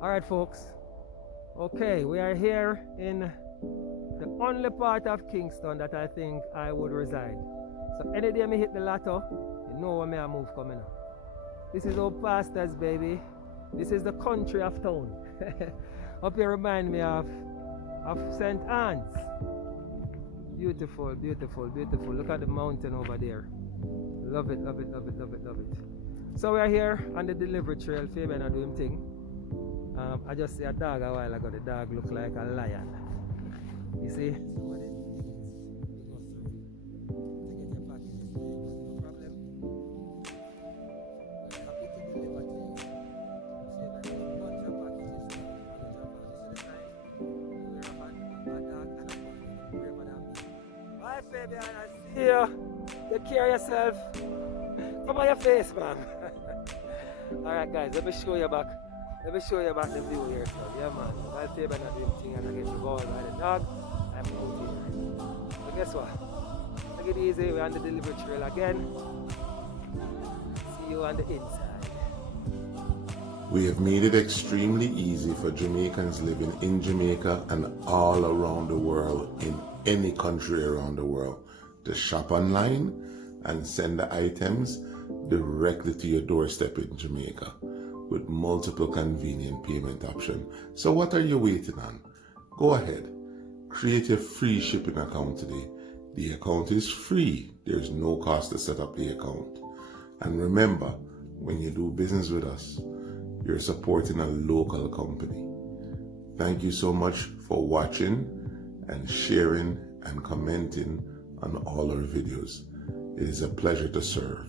Alright folks, okay, we are here in the only part of Kingston that I think I would reside. So any day me hit the lotto, you know where me I move coming up. This is old pastors, baby. This is the country of town. Up here remind me of St. Anne's. Beautiful, beautiful, beautiful. Look at the mountain over there. Love it, love it, love it, love it, love it. So we are here on the delivery trail. Fabian are doing thing. I just see a dog a while ago. The dog look like a lion. You see? Hi Fabian, I see you. Take care of yourself. Come on your face, man. Alright guys, let me show you back. Let me show you about the view here. So, yeah man, while Fabian are doing thing and I get involved by the dog, I'm out here. So guess what? Take it easy, we're on the delivery trail again. See you on the inside. We have made it extremely easy for Jamaicans living in Jamaica and all around the world, in any country around the world, to shop online and send the items directly to your doorstep in Jamaica with multiple convenient payment options. So what are you waiting on? Go ahead, create a free shipping account today. The account is free. There's no cost to set up the account. And remember, when you do business with us, you're supporting a local company. Thank you so much for watching and sharing and commenting on all our videos. It is a pleasure to serve.